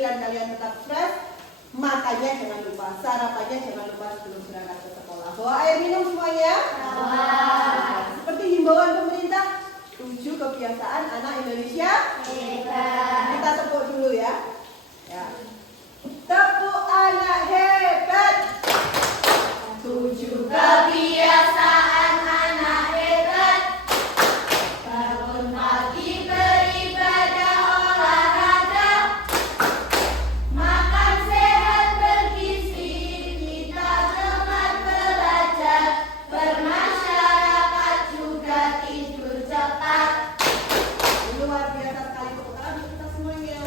pikiran kalian tetap fresh, makannya jangan lupa, sarapannya jangan lupa sebelum berangkat ke sekolah. Bawa air minum semuanya. Seperti himbauan pemerintah, 7 kebiasaan anak Indonesia. Kita tepuk dulu ya. Tepuk anak hebat. 7 kebiasaan anak hebat. Bangun pagi beribadah olahraga, makan sehat bergizi, kita gemar belajar, bermasyarakat juga tidur cepat. Luar biasa sekali, tepuk tangan untuk kita semuanya.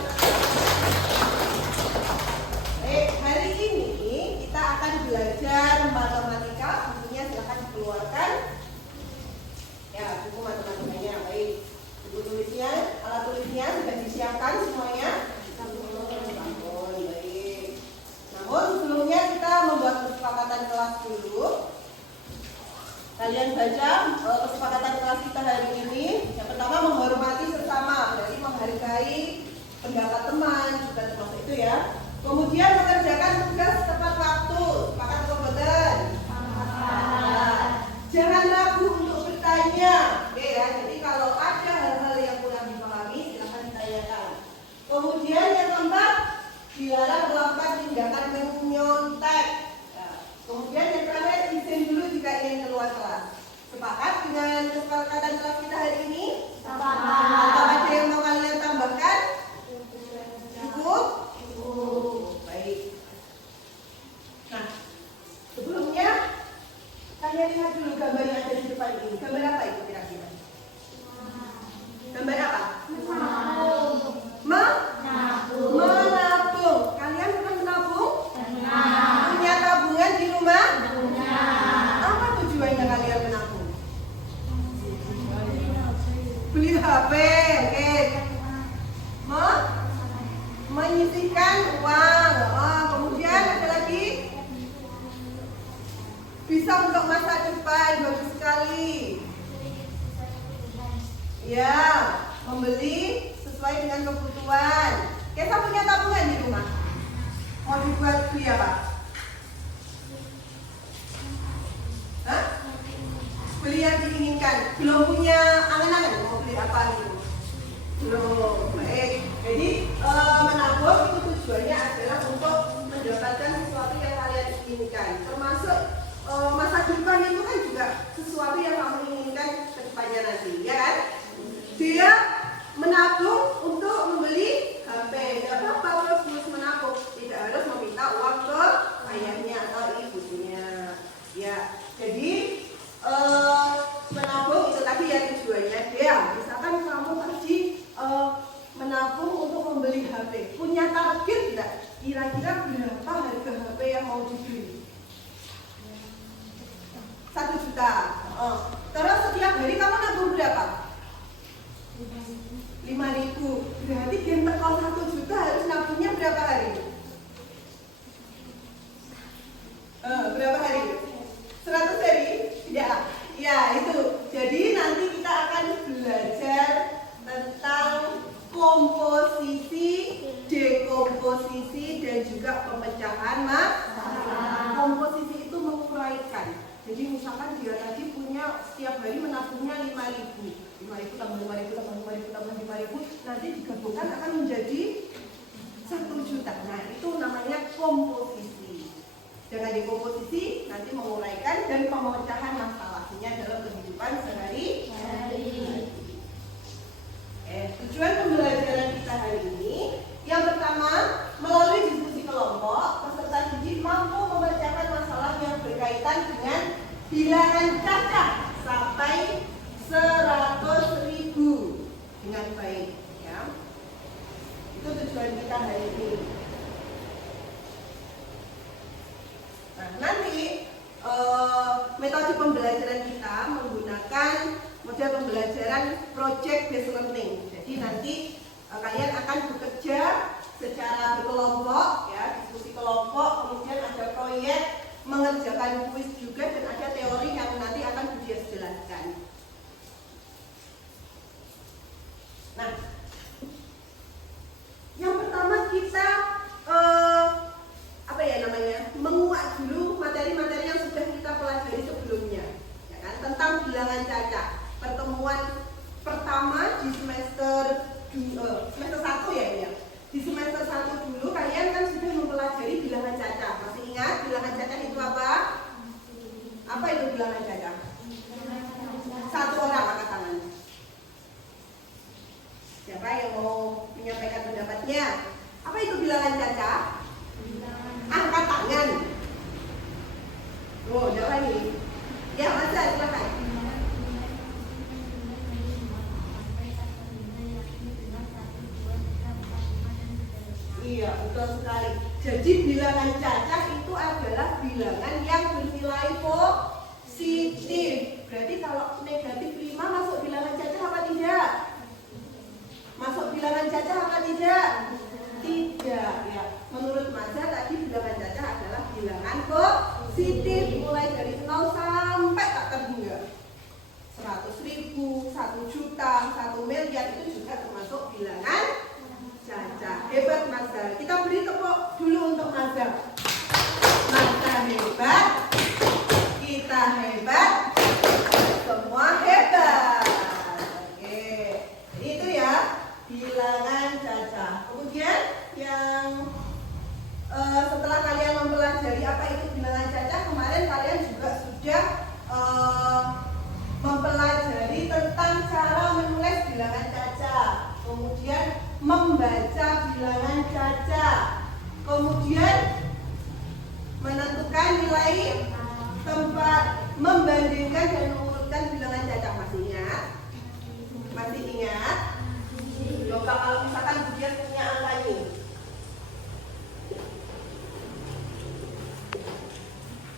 Hari ini kita akan belajar matematika. Bukunya silahkan dikeluarkan. Ya, buku matematikanya. Baik, buku tulisnya, alat tulisnya sudah disiapkan semuanya. Baik. Namun sebelumnya kita membuat kesepakatan kelas dulu. Kalian baca kesepakatan kelas kita hari ini. Yang pertama, menghormati sesama, berarti menghargai pendapat teman, juga termasuk itu ya. Kemudian mengerjakan tugas tepat waktu. Sepakat atau betul? Jangan ragu untuk bertanya. Oke ya, jadi kalau ada hal-hal yang kurang dipahami, silahkan ditanyakan. Kemudian yang keempat, dilarang melakukan tindakan menyontek. Kemudian yang terakhir, izin dulu jika ingin keluar kelas. Sepakat dengan kesepakatan kelas kita hari ini? Sepakat. Atau ada yang mau kalian tambahkan? Cukup? Baik. Nah, sebelumnya kalian lihat dulu gambar yang ada di depan ini. Gambar apa itu kira-kira? Gambar apa? Menabung. Kalian pernah menabung? Punya tabungan di rumah? Apa tujuannya kalian menabung? Beli HP, oke. Menyisihkan uang. Kemudian ada lagi, bisa untuk masa depan, bagus sekali. Mau dibuat beli apa? Hah? Beli yang diinginkan. Belum punya angan-angan mau beli apa gitu? Belum. Baik. Jadi menabung itu tujuannya adalah untuk mendapatkan sesuatu yang kalian inginkan. Termasuk masa depan itu kan juga sesuatu yang kamu inginkan ke depannya nanti, ya kan? Dia menabung untuk membeli HP. Tidak apa-apa, terus menabung. Tidak harus meminta uang ke ayahnya atau ibunya. Ya, jadi menabung itu tadi ya tujuannya. Dia, misalkan kamu tadi menabung untuk membeli HP. Punya target tidak? Kira-kira berapa harga HP yang mau dibeli? 1 juta. Terus setiap hari kamu nabung berapa? 5.000. Berarti game teko 1 juta harus nabungnya berapa hari? Berapa hari? 100 hari? Ya, ya itu. Jadi nanti kita akan belajar tentang komposisi, dekomposisi, dan juga pemecahan masalah. Komposisi itu menguraikan. Jadi misalkan dia tadi punya setiap hari menabungnya 5.000 tambah 5.000 tambah 5.000 tambah 5.000, nanti digabungkan akan menjadi 1 juta. Nah itu namanya komposisi. Dengan dekomposisi nanti menguraikan dan pemecahan masalahnya dalam kehidupan sehari-hari. Tujuan pembelajaran kita hari ini, yang pertama, melalui diskusi kelompok, peserta didik mampu memecahkan masalah yang berkaitan dengan bilangan cacah sampai 100.000 dengan baik, ya. Itu tujuan kita hari ini. Nah, nanti metode pembelajaran kita menggunakan model pembelajaran project based learning. Jadi nanti kalian akan bekerja secara berkelompok, ya, diskusi kelompok, kemudian ada proyek, mengerjakan kuis juga, dan ada teori yang nanti akan Budias jelaskan. Nah, yang pertama kita menguak dulu materi-materi yang sudah kita pelajari sebelumnya, ya kan, tentang bilangan cacah. Pertemuan pertama di semester 1 ya, ya. Di semester 1 dulu kalian kan sudah mempelajari bilangan cacah. Masih ingat bilangan cacah itu apa? Apa itu bilangan cacah? 1 orang angkat tangan. Siapa yang mau menyampaikan pendapatnya? Apa itu bilangan cacah? Angkat tangan. Oh, jawab lagi. Ya, Mas, silakan. Iya, betul sekali. Jadi bilangan cacah itu adalah bilangan yang bernilai positif. Berarti kalau negatif 5 masuk bilangan cacah apa tidak? Masuk bilangan cacah apa tidak? Tidak, ya. Menurut Mazhar tadi bilangan cacah adalah bilangan positif, mulai dari 0 sampai tak terhingga. 100.000, 1 juta, 1 miliar itu juga termasuk bilangan cacah. Hebat Mazhar. Kita beri tepuk dulu untuk Mazhar. Mazhar hebat, kita hebat, semua hebat. Oke, jadi itu ya bilangan cacah. Kemudian yang setelah kalian mempelajari apa itu bilangan cacah, kemarin kalian juga sudah mempelajari tentang cara menulis bilangan cacah, kemudian membaca bilangan cacah, kemudian menentukan nilai tempat, membandingkan dan mengurutkan bilangan cacah. Masih ingat? Masih ingat? Coba kalau misalkan dia punya angka ini,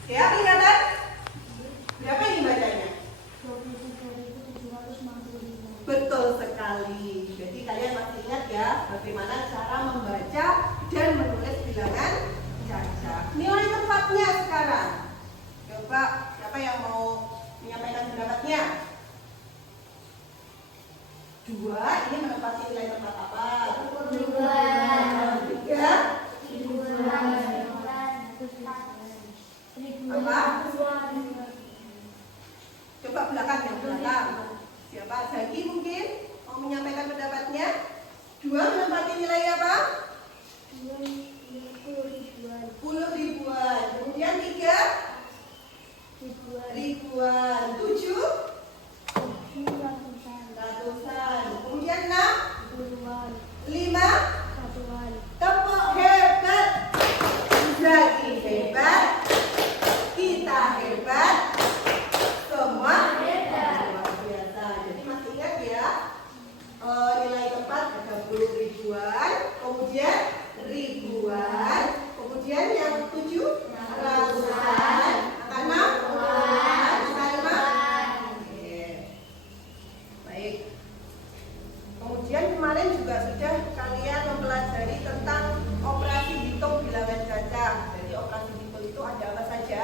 ya, kelihatan? Berapa ini bacanya? 23.765. Betul sekali. Jadi kalian masih ingat ya bagaimana cara membaca dan menulis bilangan cacah. Nilai tepatnya sekarang. Coba siapa yang mau menyampaikan pendapatnya? 2, ini menempati nilai tempat apa? 3. yang belakang. Siapa? Zaki mungkin mau menyampaikan pendapatnya. 2 menempati nilai apa? 10 ribuan. Kemudian 3 ribuan. 7 ratusan. Kemudian 6 5 tepuk hebat. Zaki hebat, kita hebat, semua hebat. Luar biasa. Jadi masih ingat ya, nilai tempat ada 10 ribuan, kemudian ribuan, kemudian yang 7 ratusan, angka 6 angka 5. Oke. Baik. Kemudian kemarin juga sudah kalian mempelajari tentang operasi hitung bilangan cacah. Jadi operasi hitung itu ada apa saja?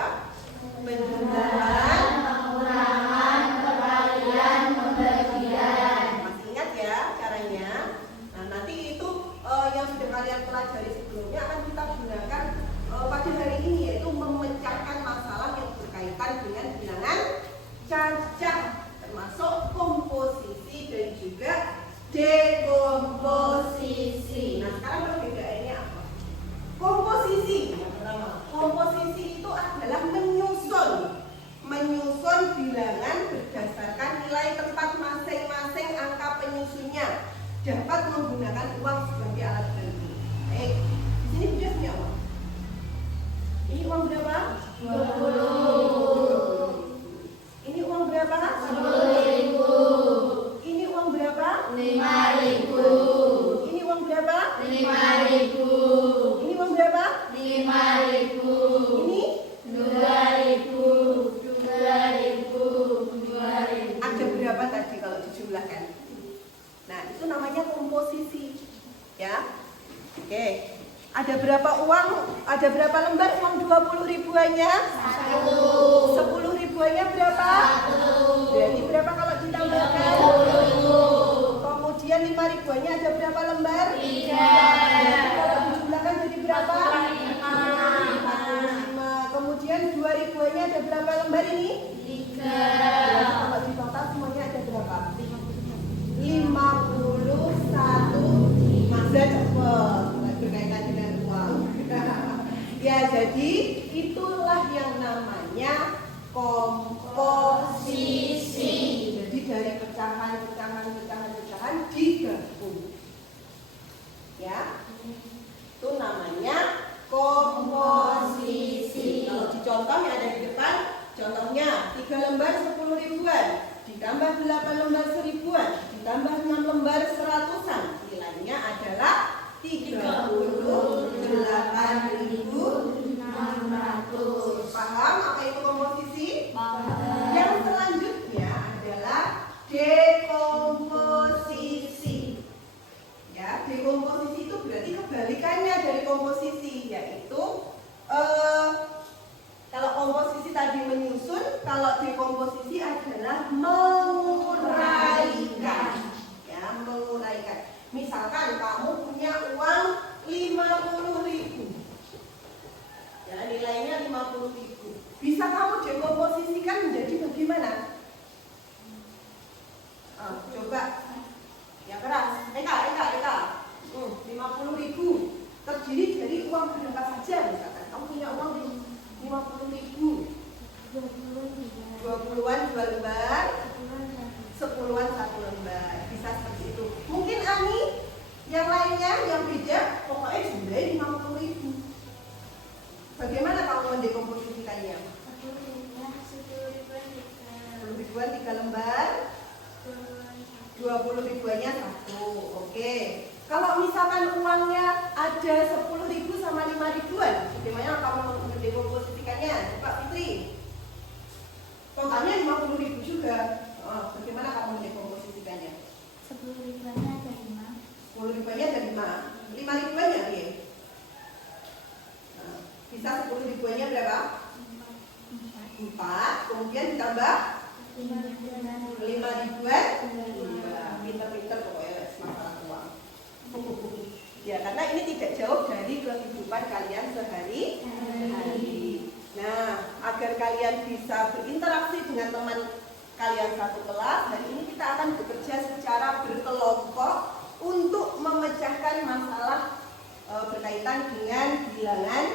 Penjumlahan, pengurangan, pembalian, pembagian. Masih ingat ya caranya? Nah, nanti itu yang sudah kalian pelajari sebelumnya akan kita gunakan pada hari ini, yaitu memecahkan masalah yang berkaitan dengan bilangan cacah, termasuk komposisi dan juga dekomposisi. Nah, sekarang perbedaannya apa? Komposisi. Yang pertama, komposisi itu adalah menyusun bilangan berdasarkan nilai tempat masing-masing angka penyusunnya, dapat menggunakan uang sebagai alat bantu. Baik, di sini sudah punya uang. Ini uang berapa? 20. Ini uang berapa? 10.000. Ini uang berapa? 5.000. Ini uang berapa? 5.000. Ini uang berapa? 5.000. Ini 2.000. 2.000. Ada berapa tadi kalau dijumlahkan? Nah, itu namanya komposisi. Ya. Oke. Ada berapa uang? Ada berapa lembar uang 20 ribuannya? 1. 10 ribuannya berapa? 1. Berarti berapa kalau ditambahkan? 10. Kemudian 5 ribuannya ada berapa lembar? 3. Berarti kalau dijumlahkan jadi berapa? 45. Kemudian 2 ribuannya ada berapa lembar ini? 3. Berarti kalau di total semuanya ada berapa? 51. Masa cepet berkaitan dengan uang. Ya, jadi itulah yang namanya komposisi. Jadi dari pecahan digabung. Ya, itu namanya komposisi. Kalau di contoh yang ada di depan, contohnya 3 lembar 10 ribuan, ditambah 8 lembar 1000-an, ditambah 6 lembar 100-an, nilainya adalah 38.600. Paham apa itu komposisi? Paham. Yang selanjutnya adalah dekomposisi. Ya, dekomposisi itu berarti kebalikannya dari komposisi, yaitu kalau komposisi tadi menyusun, kalau dekomposisi adalah menguraikan. Ya, menguraikan. Misalkan kamu punya uang 50.000. Ya, nilainya 50.000. Bisa kamu dekomposisikan menjadi bagaimana? Coba. Ya keras. Eka. 50.000 terdiri dari uang berapa saja? Misalkan kamu punya uang 50.000. 20-an 2 lembar, 10-an 1 lembar. Bisa seperti itu. Mungkin Ani yang lainnya yang beda, pokoknya jumlahnya 50.000. Bagaimana kamu mendekomposisikannya? 10 ribuan 3 lembar, 20 ribuannya 1. Oke. Kalau misalkan uangnya ada 10.000 sama 5 ribuan, bagaimana kamu mendekomposisikannya? Pak Fitri. Totalnya 50.000 juga. Bagaimana kamu mendekomposisikannya? 10 ribuannya ada 5. 10 ribuannya ada 5. 5 ribuannya ya? Bisa 10 ribuannya berapa? 4. Kemudian ditambah 5 ribuan. 5 ribuan? Iya, pinter-pinter pokoknya masalah uang. Ya, karena ini tidak jauh dari kehidupan kalian sehari-hari. Nah, agar kalian bisa berinteraksi dengan teman kalian satu kelas. Hari ini kita akan bekerja secara berkelompok untuk memecahkan masalah berkaitan dengan bilangan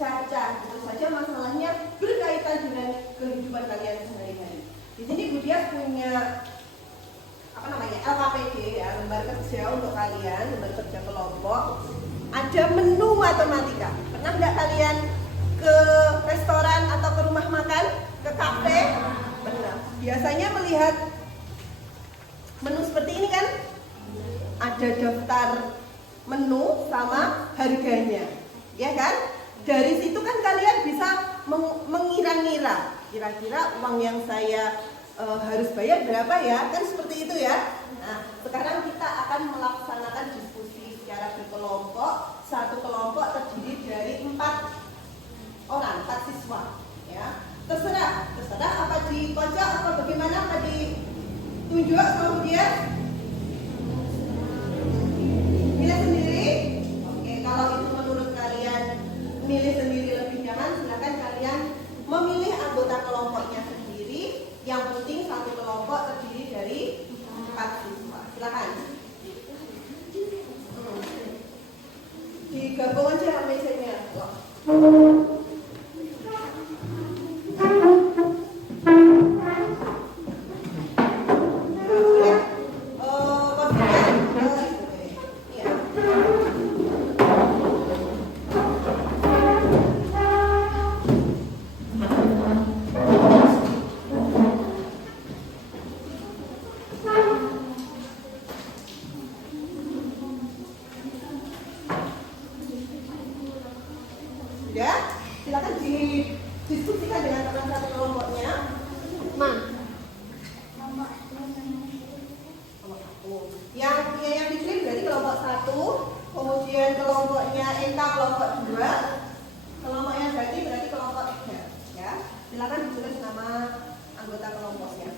caca. Tentu saja masalahnya berkaitan dengan kehidupan kalian sehari-hari. Di sini Bu Dia punya LKPD ya, lembar kerja untuk kalian, lembar kerja kelompok. Ada menu matematika. Pernah nggak kalian ke restoran atau ke rumah makan, ke kafe? Pernah. Biasanya melihat menu seperti ini kan? Ada daftar menu sama harganya, ya kan? Dari situ kan kalian bisa mengira-ngira, kira-kira uang yang saya harus bayar berapa ya? Kan seperti itu ya. Nah, sekarang kita akan melaksanakan diskusi secara berkelompok. Satu kelompok terdiri dari 4 orang, 4 siswa, ya. Terserah apa di pojok, apa bagaimana, apa ditunjuk sama dia. Milih sendiri. Oke, kalau itu menurut kalian milih sendiri lebih nyaman, silakan kalian memilih anggota kelompoknya sendiri. Yang penting satu kelompok terdiri dari 4 siswa. Silakan. Digabung aja mejanya. Silakan didiskusikan dengan teman satu kelompoknya. Yang dikirim dari kelompok 1, kemudian kelompoknya Eka kelompok 2, kelompoknya berarti kelompok 3. Ya, silakan ditulis nama anggota kelompoknya.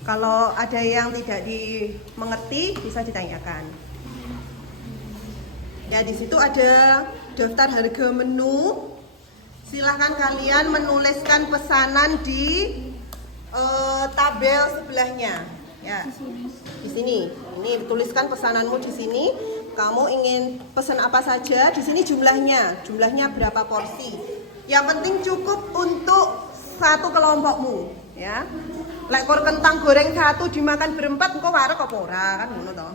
Kalau ada yang tidak dimengerti bisa ditanyakan. Ya, di situ ada daftar harga menu. Silahkan kalian menuliskan pesanan di tabel sebelahnya. Ya, di sini. Ini tuliskan pesananmu di sini. Kamu ingin pesan apa saja? Di sini jumlahnya berapa porsi? Yang penting cukup untuk satu kelompokmu, ya. Lek kor kentang goreng 1 dimakan berempat, engko wareg apa ora, kan ngono to.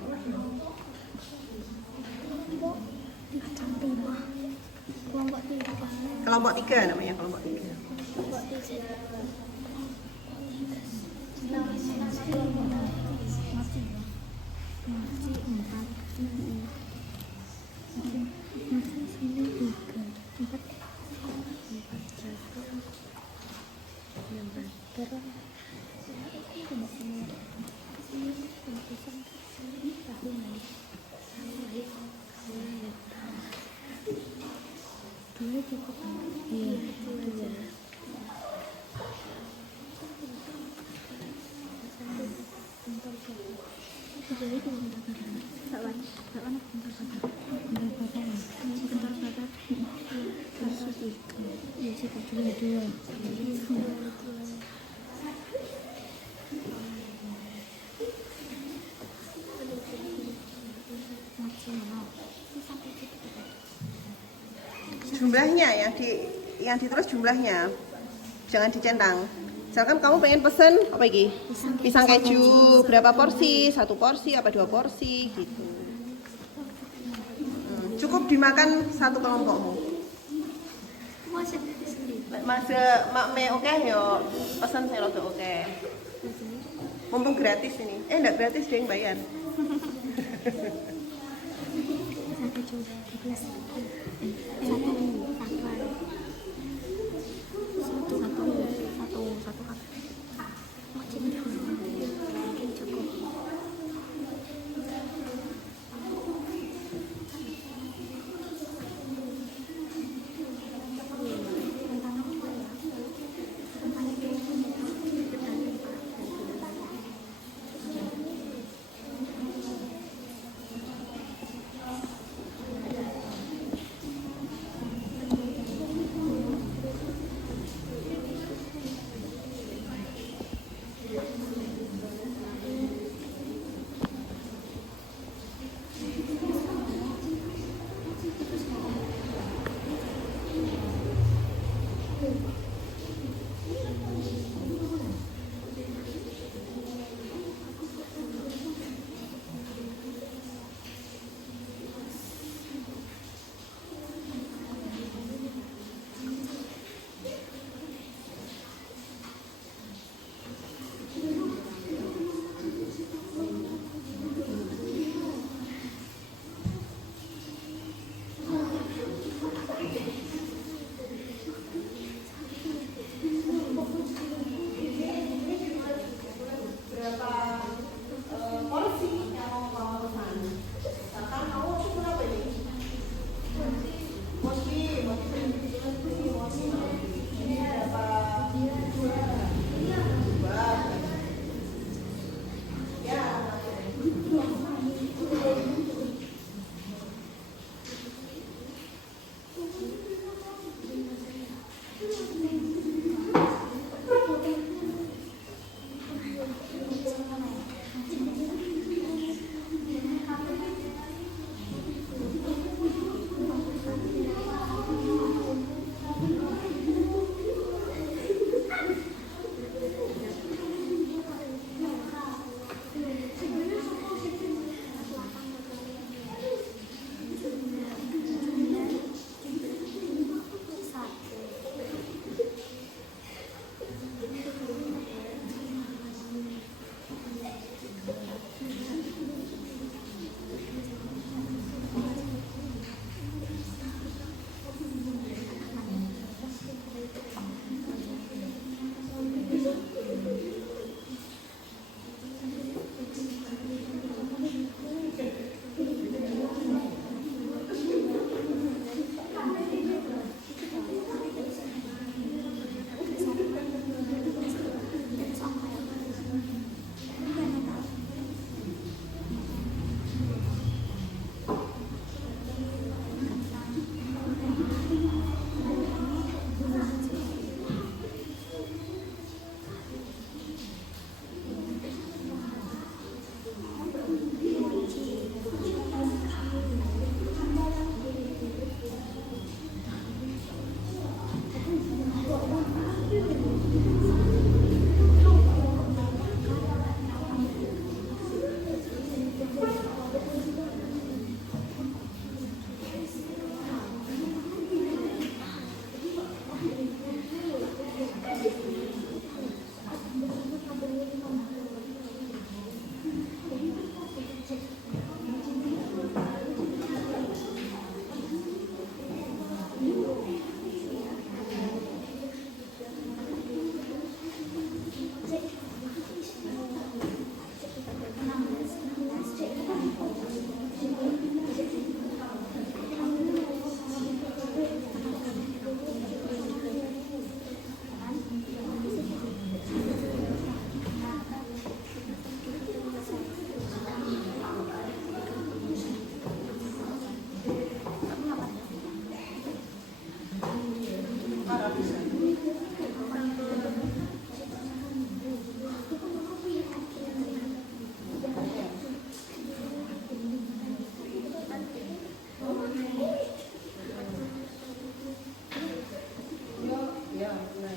Kelompok 3 namanya, kelompok 3. Jumlahnya yang ditulis jumlahnya, jangan dicentang. Misalkan kamu pengen pesen apa iki? Pisang keju berapa porsi? 1 porsi apa 2 porsi gitu. Cukup dimakan satu kelompokmu. Masa makme oke yo pesan saya rada oke. Mumpung gratis ini. Enggak gratis, dia yang bayar. Ya, benar.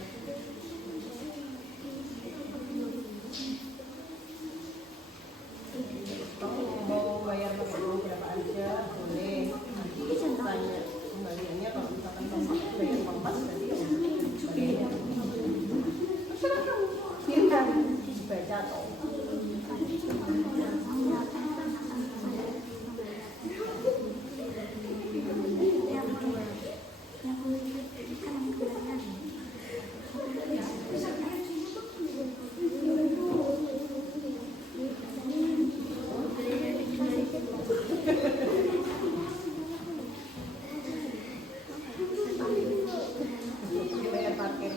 Kamu mau bayar pakai uang berapa aja boleh. Nanti tanya kembaliannya kalau misalkan kamu bayar uang pas berarti kembaliannya. Terserah kamu. Silahkan dibaca toh. Dibayar parkir.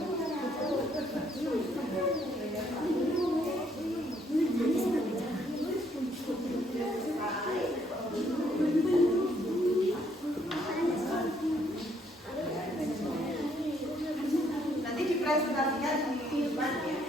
Nanti dipresentasikan di depan ya.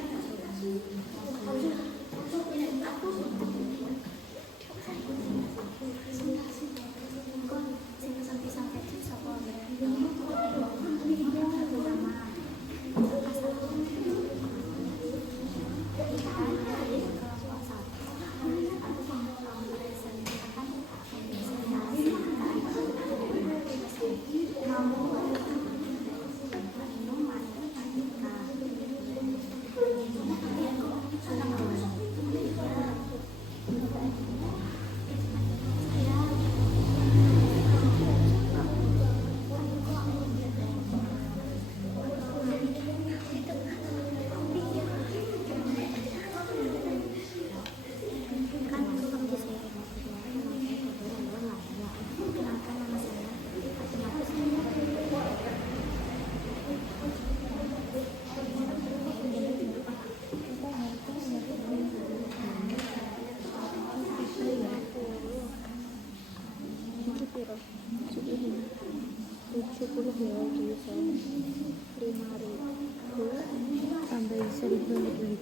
Tambahin 1.000 lebih.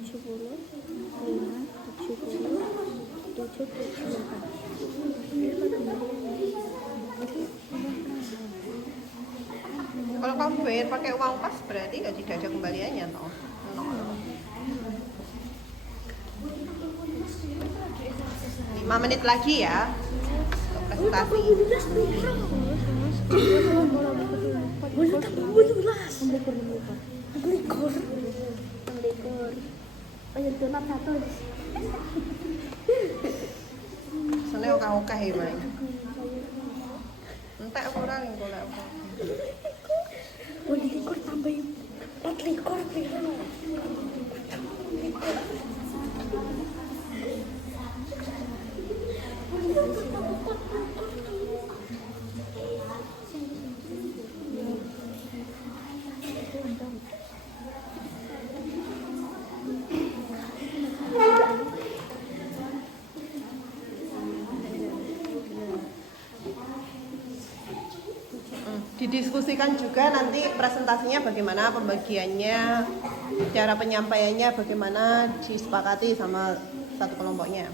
70, 5, 70, 78. Kalau kamu bayar pakai uang pas berarti tidak ada kembaliannya toh. Nol. 5 menit lagi ya untuk presentasi. Boleh tak 18? 16. Ayo donat satu. Soalnya oke-oke ya main. Entek kurang golek apa. Boleh likur tambahin 4 likur piro. Didiskusikan juga nanti presentasinya bagaimana, pembagiannya, cara penyampaiannya bagaimana, disepakati sama satu kelompoknya.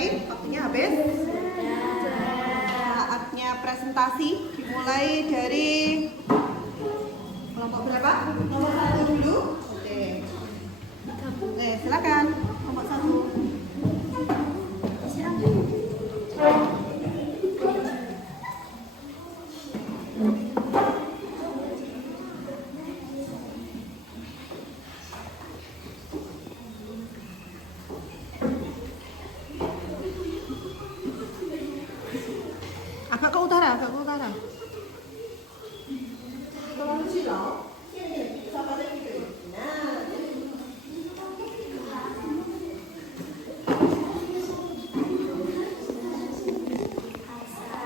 dimulai, waktunya habis. Saatnya presentasi dimulai dari kelompok berapa? Nomor 1 dulu. Oke. Oke, silakan. Kelompok 1. Agak ke utara, agak ke utara. Tolong sih dong. Sini, sama lagi gitu. Nah.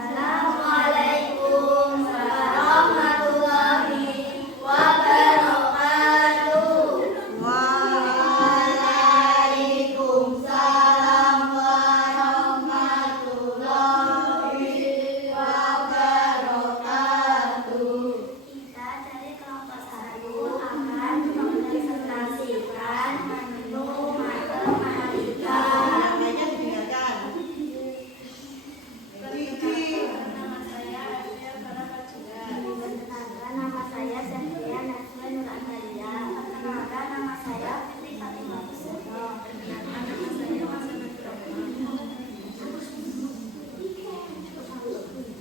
Assalamualaikum warahmatullahi wabarakatuh. Waalaikumsalam warahmatullahi wabarakatuh. Kita dari kelompok 1 akan mempresentasikan menu matematika. Namanya didengarkan. Perkenalkan, nama saya Safia Najwa Nur Amalia. Perkenalkan, nama saya Fitri Fatimah Kusumo. Perkenalkan, nama saya Wasan Abdurrahman.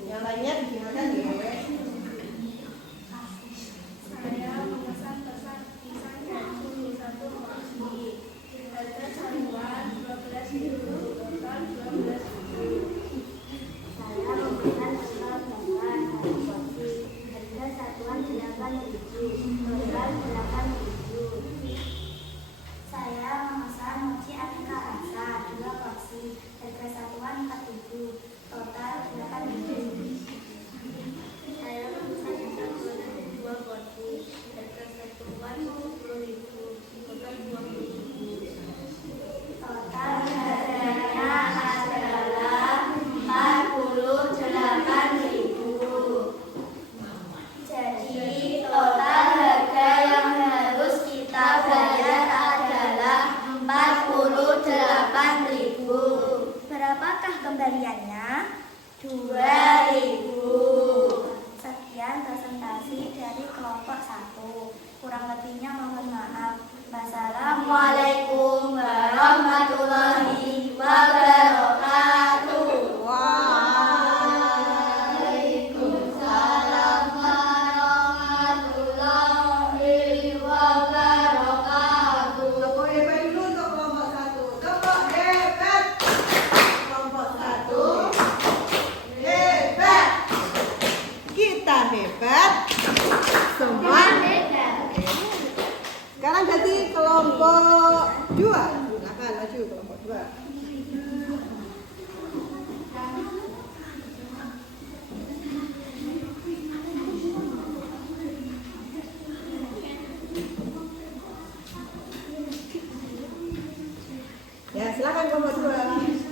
Yang lainnya didengarkan ya. Saya memesan pesan pisang 21 porsi. Harga satuan 12.000, total 12.000. Saya memesan total bunga 1 porsi. Harga satuan 8.000, total 8.000. Saya memesan mochi aneka rasa 2 porsi. Harga satuan 4.000, total 8.000. Saya memesan pisang goreng 2 porsi. Harga satuan 10.000, total 20.000. Total harganya adalah 48.000. Jadi total harga yang harus kita bayar adalah 48.000. Berapakah kembaliannya? 2.000. Sekian presentasi dari kelompok 1. Kurang lebihnya mohon maaf. Wassalamualaikum warahmatullahi wabarakatuh. Waalaikumsalam warahmatullahi wabarakatuh. Tepuk hebat dulu untuk kelompok 1. Tepuk hebat. Kelompok 1. Hebat. Kita hebat. Semua Hebat. sekarang jadi kelompok 2. Silakan maju kelompok 2. Ya, silakan kelompok 2.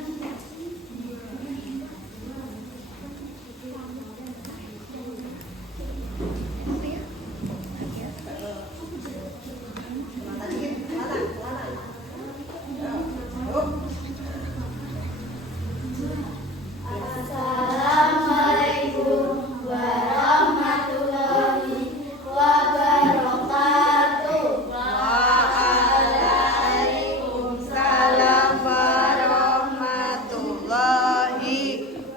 Assalamualaikum warahmatullahi wabarakatuh. Waalaikumsalam warahmatullahi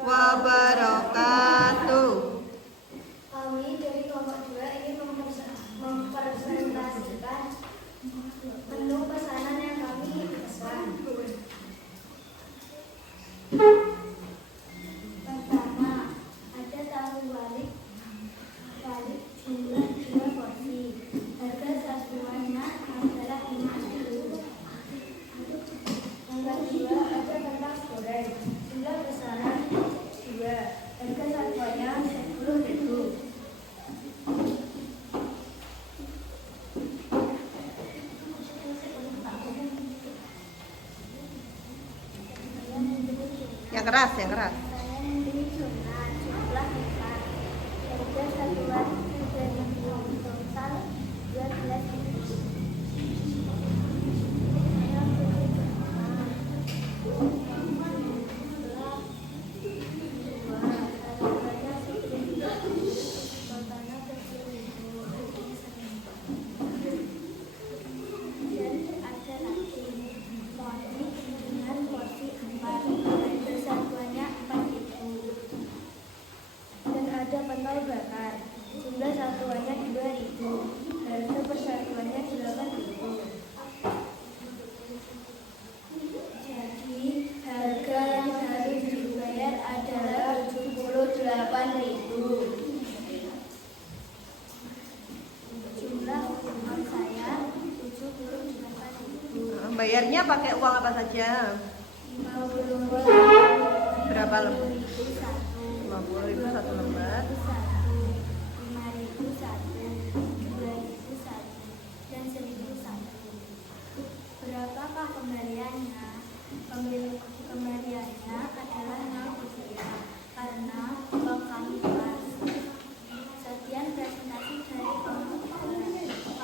wabarakatuh. Kami dari kelompok 2 ingin mempresentasikan menu pesanan yang kami pesan. Pertama, ada tahu walik jumlah 2 porsi. Harga satuannya adalah 5.000. Yang kedua, ada kentang goreng. Jumlah pesanan 2. Harga satuannya 10.000. Yang keras, yang keras. Saya membeli donat jumlah 4. Harga satuan 3.000, total 12.000. Saya beli donat Membayarnya pakai uang apa saja? 50.000 Berapa lembar? 50.000 satu, 50.000 satu lembar. 5.000 satu, 2.000 satu, dan 1.000 satu. Berapakah kembaliannya? Kembaliannya adalah 0 rupiah karena uang kami pas. Sekian presentasi dari kelompok.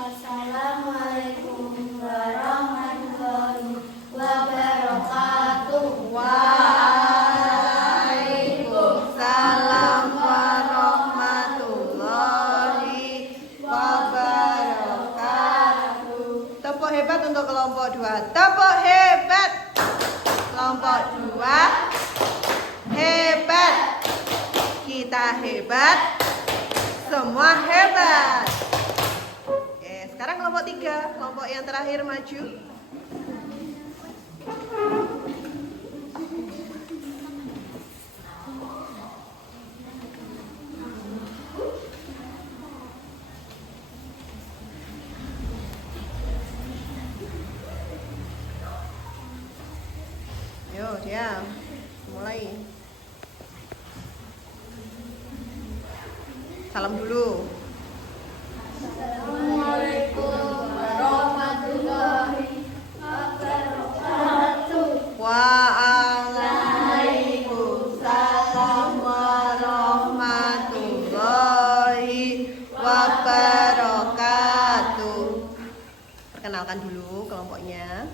Wassalamualaikum warahmatullahi wabarakatuh. Waalaikumsalam warahmatullahi wabarakatuh. Tepuk hebat untuk kelompok 2. Tepuk hebat. Kelompok 2 hebat. Kita hebat. Semua hebat. Oke, sekarang kelompok 3, kelompok yang terakhir maju. Yo, diam. Mulai. Salam dulu. Assalamualaikum warahmatullahi wabarakatuh. Waalaikumsalam warahmatullahi wabarakatuh. Perkenalkan dulu kelompoknya.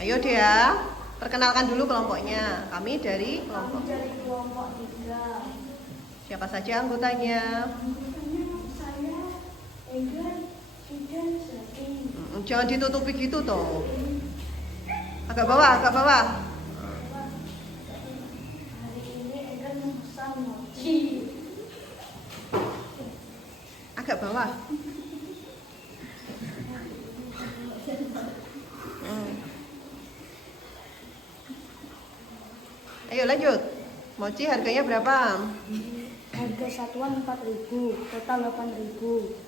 Ayo dia, perkenalkan dulu kelompoknya. Kami dari kelompok. Dari kelompok 3. Siapa saja anggotanya? Saya Enggar Sudan Zaki. Jangan ditutupi gitu toh. Agak bawah, agak bawah. Hari ini Enggar memesan mochi. Agak bawah. Ayo lanjut. Mochi harganya berapa? Harga satuan 4.000, total 8.000.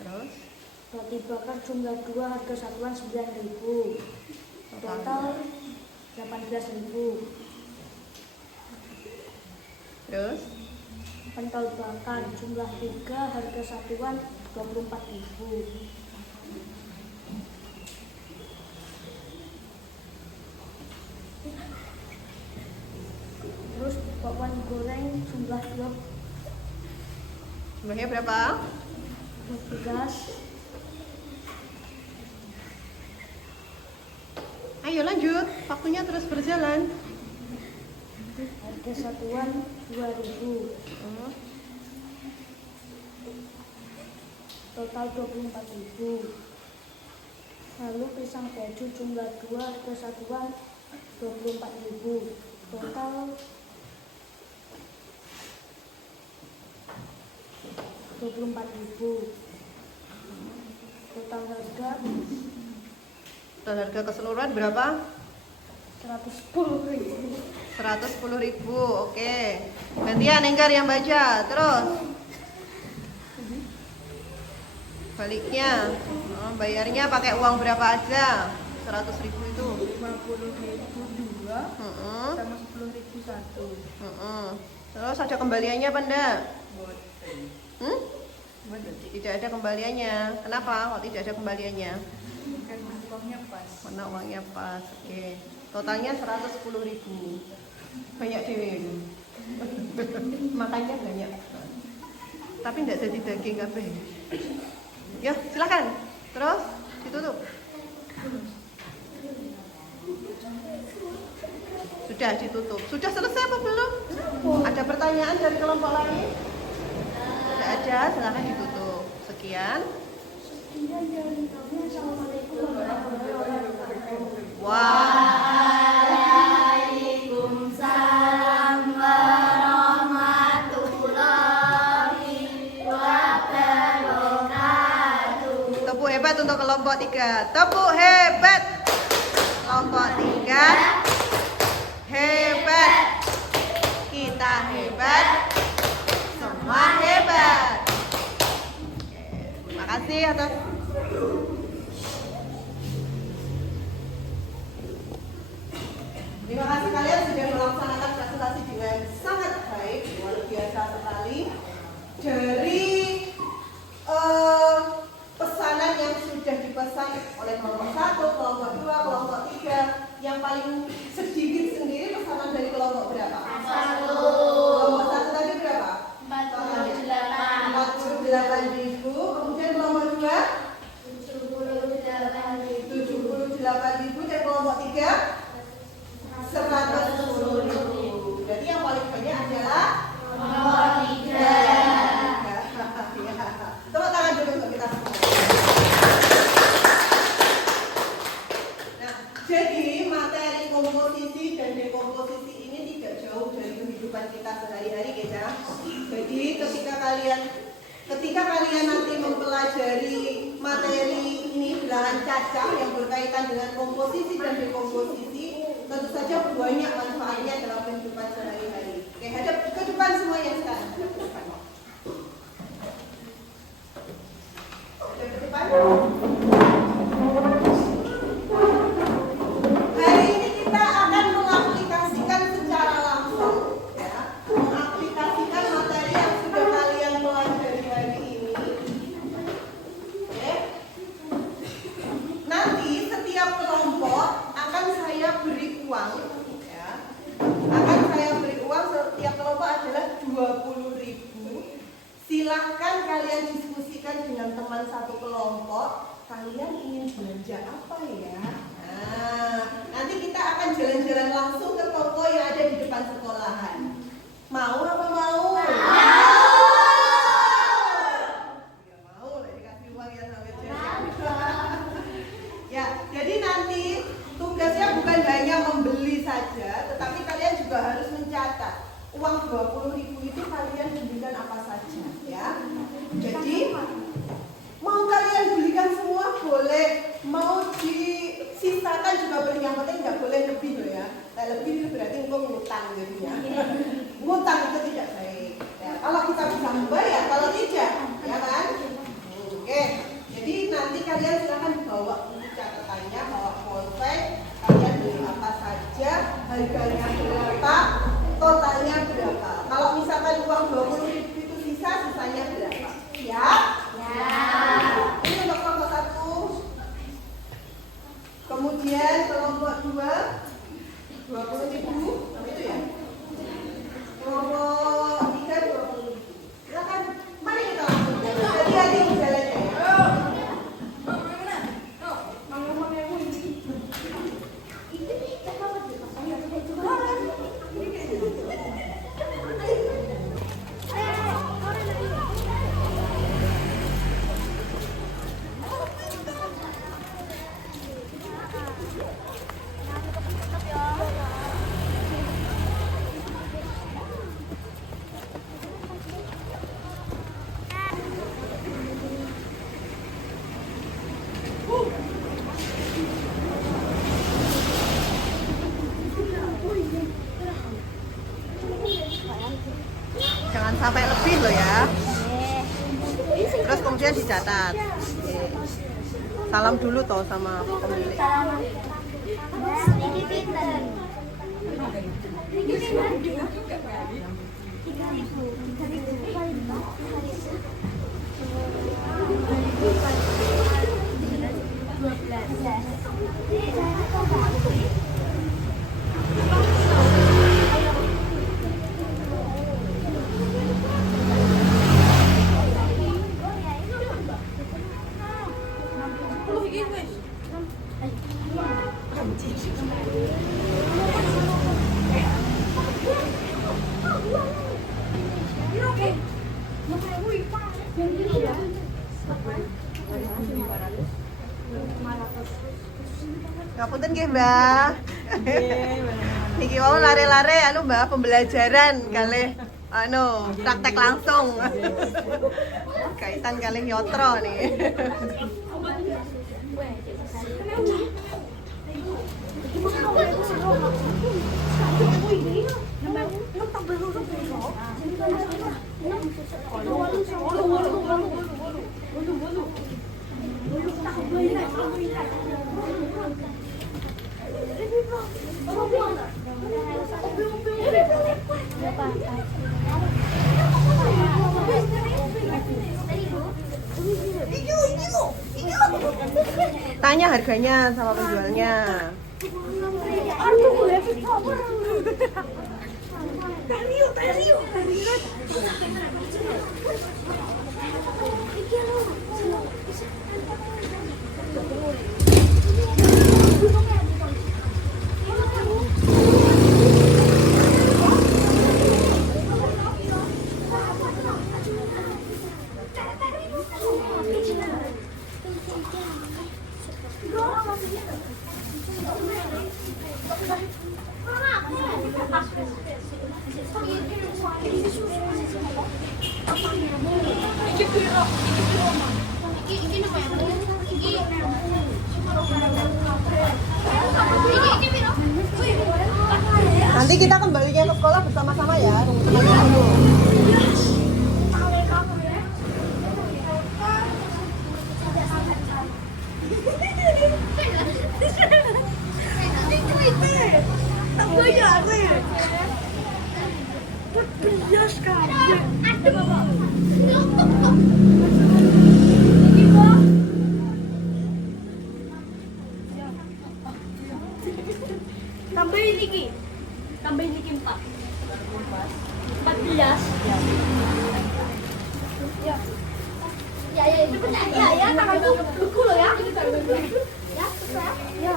Terus Roti bakar jumlah 2 harga satuan 9.000, total 18.000. Terus Pentol bakar jumlah 3 harga satuan 24.000. Terus bakwan goreng jumlah 2 jumlahnya berapa? 12. Ayo lanjut. Waktunya terus berjalan. Harga satuan 2.000, total 24.000. Lalu pisang keju jumlah 2 harga satuan 24.000, total 24.000. Total harga Total harga keseluruhan berapa? 110.000. 110.000. Oke. Gantian Enggar yang baca. Terus baliknya. Bayarnya pakai uang berapa aja? 100.000 itu. 50.000 2 sama 10.000 1. Terus ada kembaliannya apa enggak? Tidak ada kembaliannya. Kenapa kok tidak ada kembaliannya? Karena uangnya pas. Karena uangnya pas. Oke. Totalnya 110.000. Banyak dewe. Makannya banyak. Tapi enggak jadi daging kabeh. Ya, silakan. Terus ditutup. Sudah ditutup. Sudah selesai apa belum? Ada pertanyaan dari kelompok lain? Tidak ada, silakan ditutup. Sekian. Assalamualaikum warahmatullahi wabarakatuh. Waalaikumsalam warahmatullahi wabarakatuh. Tepuk hebat untuk kelompok 3. Tepuk hebat. Kelompok 3 hebat. Kita hebat. Semua hebat. Oke. kasih atas terima kasih kalian sudah melaksanakan presentasi dengan sangat baik, luar biasa sekali. Dari pesanan yang sudah dipesan oleh kelompok 1, kelompok 2, kelompok 3, yang paling sedikit sendiri pesanan dari kelompok berapa? 1. Kelompok 1 tadi berapa? 48.000. 48.000. Kemudian kelompok 2 78.000. 78.000 dan kelompok 3 110.000. Jadi yang paling banyak adalah Nomor 3. Tepuk tangan dulu untuk kita semua. Nah, jadi materi komposisi dan dekomposisi ini tidak jauh dari kehidupan kita sehari-hari, kita. Jadi ketika kalian nanti mempelajari materi ini belahan cacah yang berkaitan dengan komposisi dan dekomposisi, tentu saja banyak manfaatnya dalam kehidupan sehari-hari. Oke, hadap ke depan semuanya sekarang. Hadap ke depan. Hadap ke depan. Hari ini kita akan mengaplikasikan secara langsung, ya, mengaplikasikan materi yang sudah kalian pelajari hari ini. Oke. Nanti setiap kelompok akan saya beri uang, ya. Akan saya beri uang, setiap kelompok adalah 20.000. Silahkan kalian diskusikan dengan teman satu kelompok, kalian ingin belanja apa ya? Nah, nanti kita akan jalan-jalan langsung ke toko yang ada di depan sekolahan. Mau apa mau? Ya mau, lah dikasih uang ya sampai jajan. Ya, jadi nanti tugasnya bukan hanya membeli saja, tetapi kalian juga harus mencatat uang 20.000 itu kalian belikan apa saja, ya. Jadi mau kalian belikan semua boleh, mau disisakan juga boleh, yang penting nggak boleh lebih loh ya. Nah, lebih itu berarti engkau ngutang jadinya. Ngutang itu tidak baik. Ya, kalau kita bisa membayar, kalau tidak, ya kan? Oke. Jadi nanti kalian silakan bawa buku catatannya, bawa pulpen, kalian beli apa saja, harganya berapa, totalnya berapa. Kalau misalkan uang 20.000 itu sisanya berapa? Siap? Ya. Ini untuk kelompok 1. Kemudian kelompok 2 20.000, itu ya. Kelompok 3 20.000. Silakan, mari kita langsung. Hati-hati di jalannya ya. Jangan sampai lebih loh ya. Terus kemudian dicatat. Oke. Salam dulu toh sama pemilik. Niki pinten? 3.000. Ngapunten nggih, Mbak. Niki mau lare-lare anu Mbak pembelajaran kalih praktek langsung. Kaitan kalih nyotro nih. Tanya harganya sama penjualnya. Nanti kita kembalinya ke sekolah bersama-sama ya. Teman-teman dulu. Tambahin lagi. Tambahin lagi 4. 14. Ya. Ya, cepet ya, tanganku beku loh ya. Ya, ya.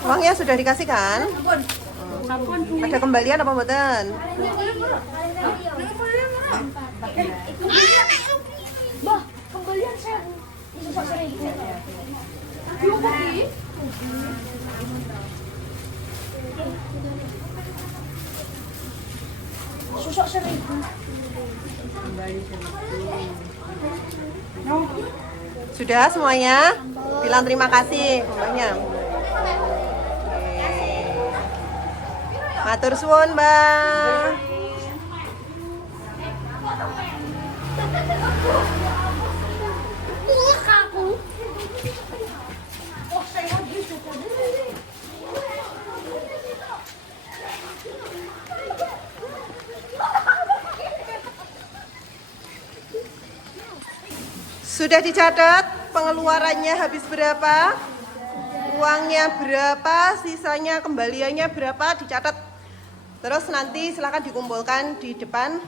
Uangnya sudah dikasih kan? Ada kembalian apa mboten? Bah, kembalian saya susah sering. Susah sering. Sudah semuanya? Bilang terima kasih semuanya. Matur suwun, Mbak. Sudah dicatat pengeluarannya habis berapa? Uangnya berapa? Sisanya kembaliannya berapa? Dicatat. Terus nanti silakan dikumpulkan di depan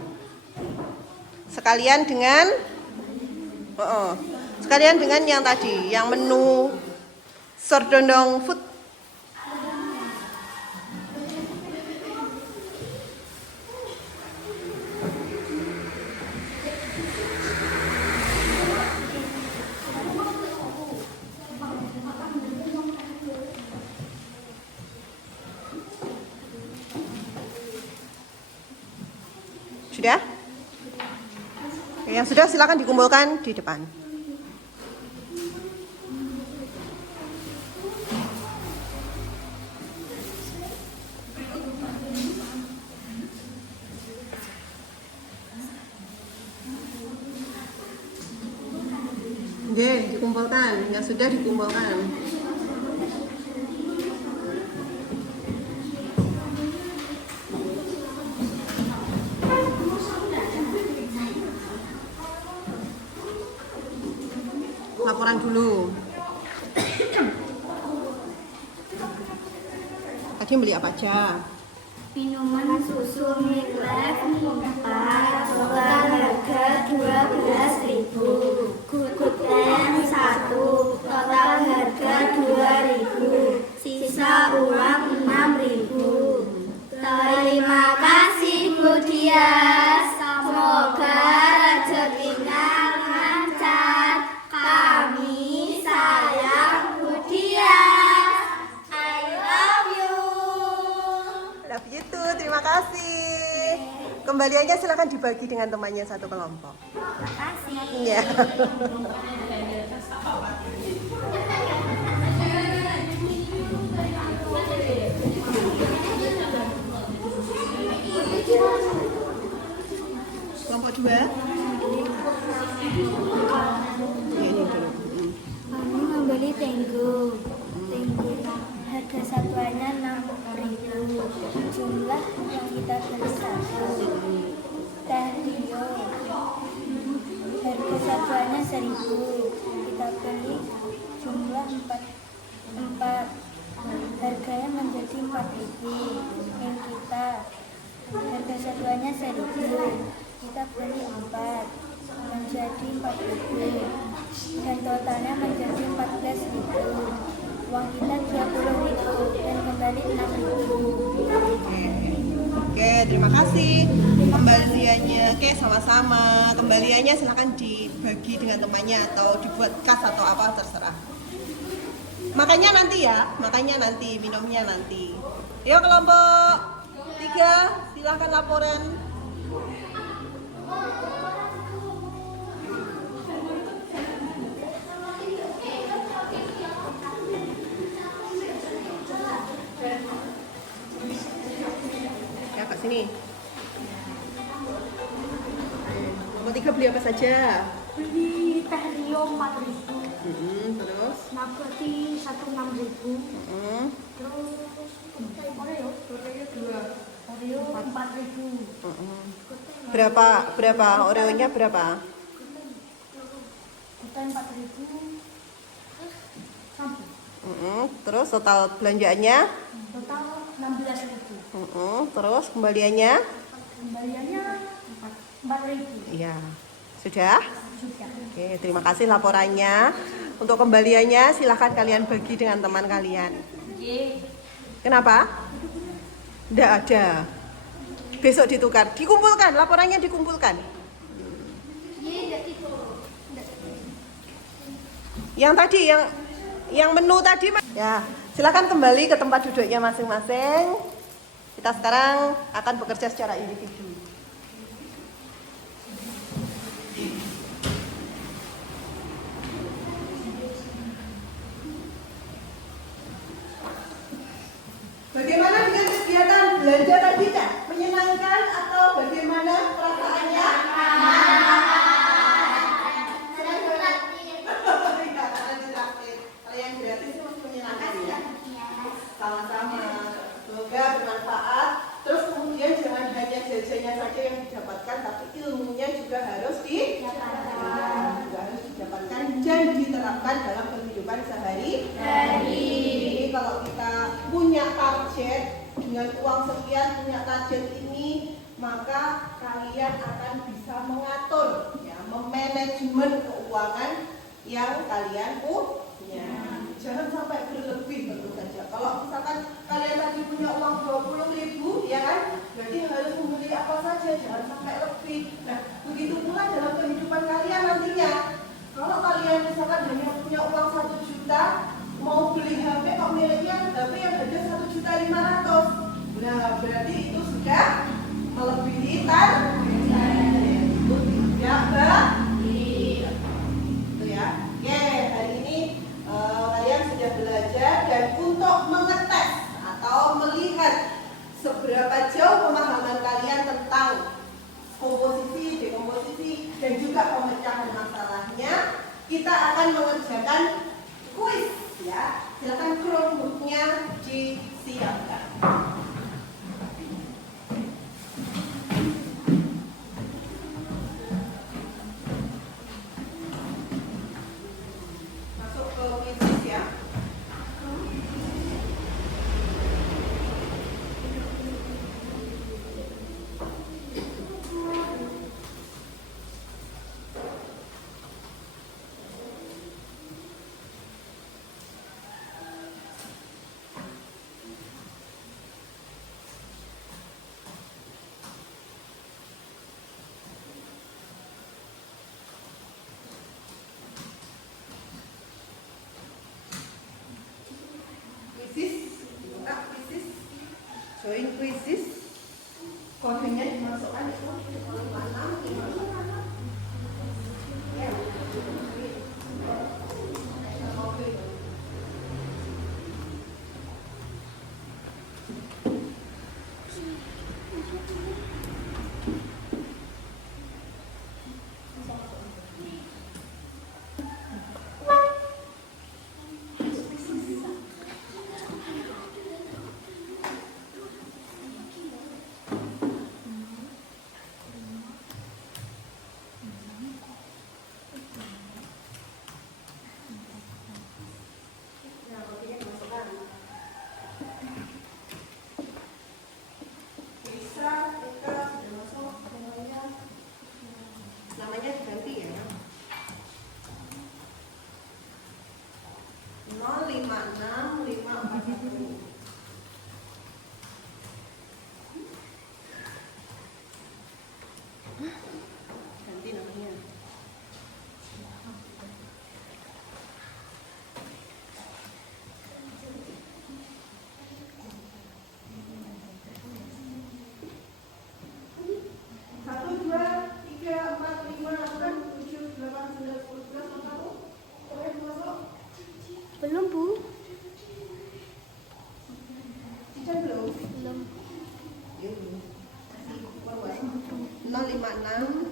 sekalian dengan yang tadi, yang menu Sordondong Food. Sudah? Yang sudah silakan dikumpulkan di depan. Dikumpulkan. Yang sudah dikumpulkan. Laporan dulu. Tadi beli apa aja? Minuman susu Midlife 4, total harga 12.000. Good Time 1, total harga 2.000. Sisa uang 6.000. Terima kasih Bu Dias. Semoga rezekinya lancar. Kami sayang Bu Dias. I love you. Love you too, terima kasih. Kembaliannya silakan dibagi dengan temannya satu kelompok. Terima kasih. Iya. empat empat harganya menjadi 4.000. Yang kita harga satuannya 1.000. Kita beli 4 menjadi 4.000 dan totalnya menjadi 14.000. Uang kita 20.000 dan kembali 6.000. Oke, terima kasih. Kembaliannya, oke, sama-sama. Kembaliannya silakan dibagi dengan temannya atau dibuat kas atau apa terserah. Makanya nanti ya, minumnya nanti. Yuk kelompok 3, silakan laporan. Ya, Kak sini. Nomor 3 beli apa saja? Beli teh Rio 4.000. Terus? Nagoti 16.000. Terus Oreo 4.000. Berapa? Oreonya berapa? Kutai 4.000. Sampai Terus total belanjaannya? total 16.000. Terus kembaliannya? Kembaliannya 4.000. Iya. Sudah? Sudah. Oke, terima kasih laporannya. Untuk kembaliannya silahkan kalian bagi dengan teman kalian. Kenapa? Tidak ada. Besok ditukar, dikumpulkan, laporannya dikumpulkan. Yang tadi, yang menu tadi, ya, silakan kembali ke tempat duduknya masing-masing. Kita sekarang akan bekerja secara individu. Bagaimana dengan kegiatan belanja tadi, Kak? Menyenangkan atau bagaimana perasaannya? Kalau yang gratis itu masih menyenangkan ya? Sama-sama. Semoga bermanfaat. Terus kemudian jangan hanya jajannya saja yang didapatkan, tapi ilmunya juga harus didapatkan dan diterapkan dalam kehidupan sehari-hari. Jadi kalau kita punya target dengan uang sekian, punya target ini, maka kalian akan bisa mengatur, ya, memanajemen keuangan yang kalian punya. Jangan sampai berlebih tentu saja. Kalau misalkan kalian tadi punya uang 20.000, ya kan, berarti harus membeli apa saja, jangan sampai lebih. Nah, begitu pula dalam kehidupan kalian nantinya. Kalau kalian misalkan hanya punya uang 1 juta, mau beli HP kok miliknya HP yang harga 1.500.000. Nah, berarti itu sudah melebihi target. Itu tidak baik. Itu ya. Oke, hari ini kalian sudah belajar, dan untuk mengetes atau melihat seberapa jauh pemahaman kalian tentang komposisi, dekomposisi, dan juga pemecahan masalahnya, kita akan mengerjakan kuis. Ya, silakan Chromebook-nya disiapkan. Masuk ke kuis ya. Join quizzes, kodenya dimasukkan itu 56. Ya. 056 541. Ganti namanya. Satu, dua, tiga, empat, lima, enam, tujuh, delapan, sembilan, 10, 11, 12. Oke, masuk. Belum, Bu. Cica belum? Belum. Iya belum. 056.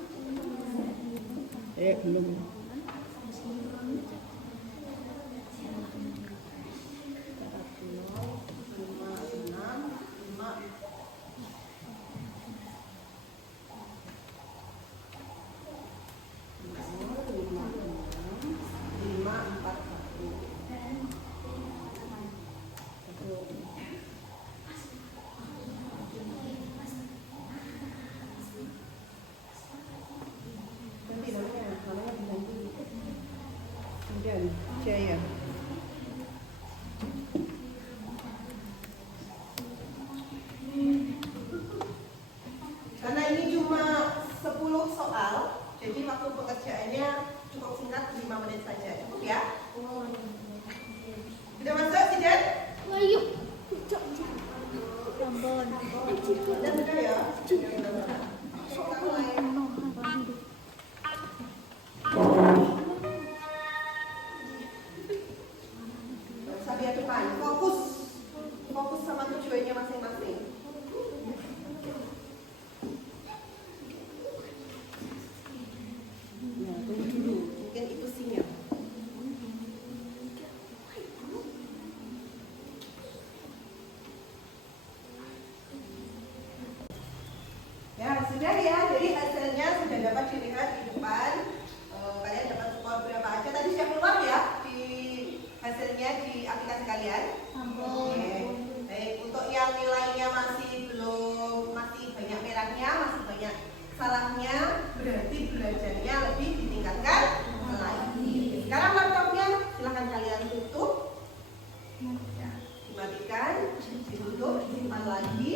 Belum. Jaya. Karena ini cuma 10 soal, jadi waktu pengerjaannya cukup singkat 5 menit saja. Cukup ya? Sudah masuk, Sidan? Ayo. Tambon. Sudah ya? Soal lain. Lihat depan, fokus sama tujuannya masing-masing. Nah, tunggu dulu, mungkin itu sinyal. Ya sudah ya, jadi hasilnya sudah dapat dilihat di depan. Kalian dapat skor berapa aja? Tadi sudah keluar ya di hasilnya di aplikasi kalian. Oke. Baik, untuk yang nilainya masih banyak merahnya, masih banyak salahnya, berarti belajarnya lebih ditingkatkan lagi. Sekarang laptopnya silahkan kalian tutup, dimatikan, ditutup, disimpan lagi.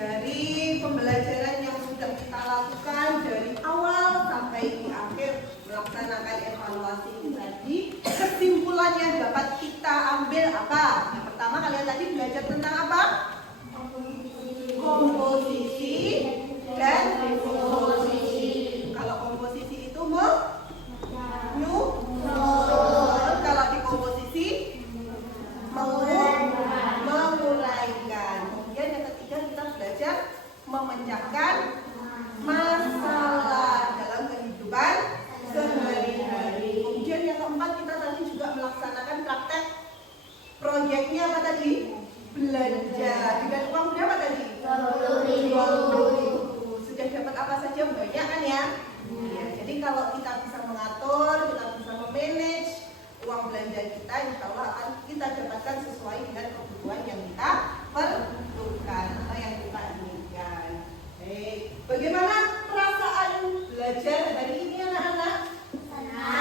Dari pembelajaran yang sudah kita lakukan dari awal sampai di akhir melaksanakan evaluasi ini tadi, kesimpulannya dapat kita ambil apa? Yang pertama, kalian tadi belajar tentang apa? Komposisi dan komposisi. Kalau komposisi itu kalau di komposisi menguraikan. Kemudian yang ketiga, kita belajar memecahkan masalah dalam kehidupan sehari-hari. Kemudian yang keempat, kita tadi juga melaksanakan praktek proyeknya apa tadi? Belanja. Dengan uang berapa tadi? 20.000. Sudah dapat apa saja? Banyak kan ya? Ya, jadi kalau kita bisa mengatur, kita bisa memanage uang belanja kita, insya Allah akan kita dapatkan sesuai dengan kebutuhan yang kita perlukan atau yang kita inginkan. Baik, bagaimana perasaan belajar hari ini anak-anak? Senang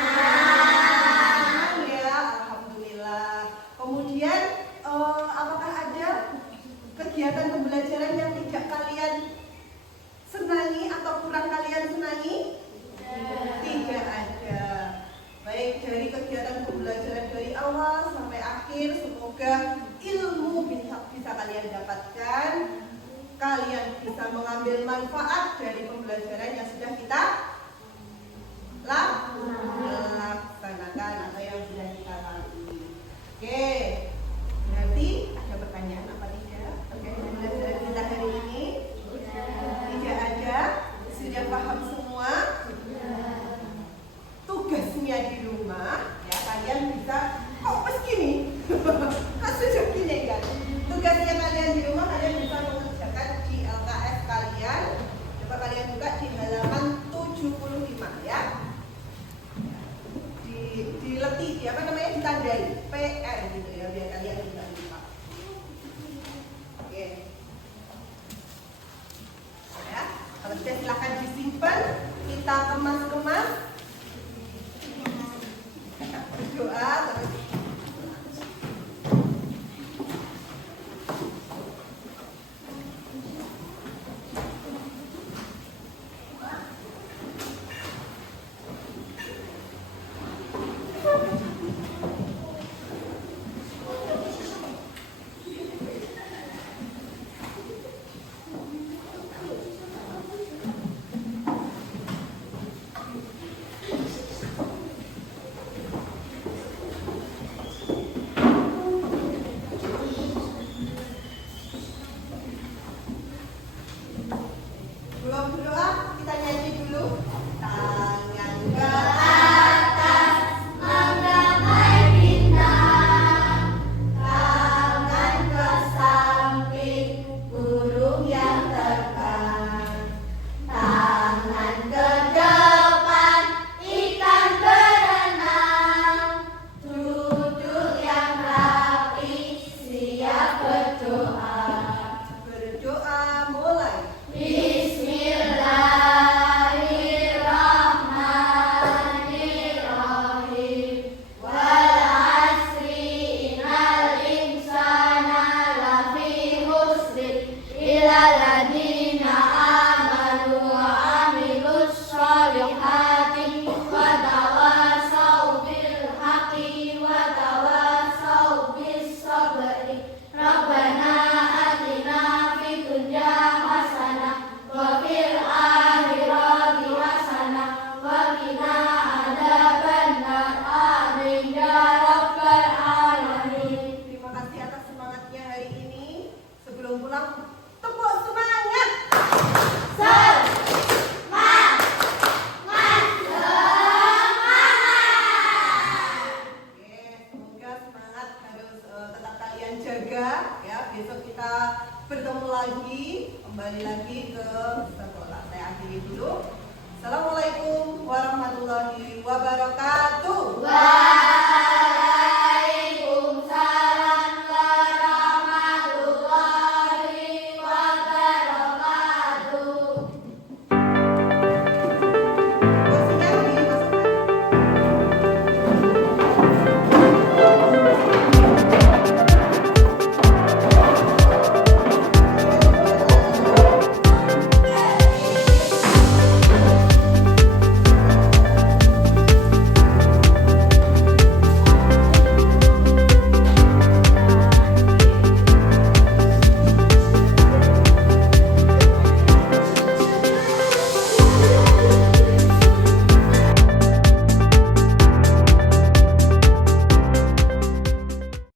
ya, alhamdulillah. Kemudian apakah ada kegiatan pembelajaran yang tidak kalian senangi atau kurang kalian senangi? Tidak ada. Baik, dari kegiatan pembelajaran dari awal sampai akhir, semoga ilmu bisa kalian dapatkan. Kalian bisa mengambil manfaat dari pembelajaran yang sudah kita laksanakan atau yang sudah kita lalui. Oke, berarti ada pertanyaan apa tidak terkait pembelajaran kita hari ini? Tidak ada? Sudah paham semua? Tugasnya di rumah ya, kalian bisa begini kan sudah gini kan. Tugasnya kalian di rumah, kalian bisa mengerjakan di LKS kalian. Coba kalian buka di halaman 75 ya. sebelum pulang, tepuk semangat. Oke, semoga semangat harus tetap kalian jaga ya. Besok kita bertemu lagi, kembali lagi ke sekolah. Saya akhiri dulu. Assalamualaikum warahmatullahi wabarakatuh.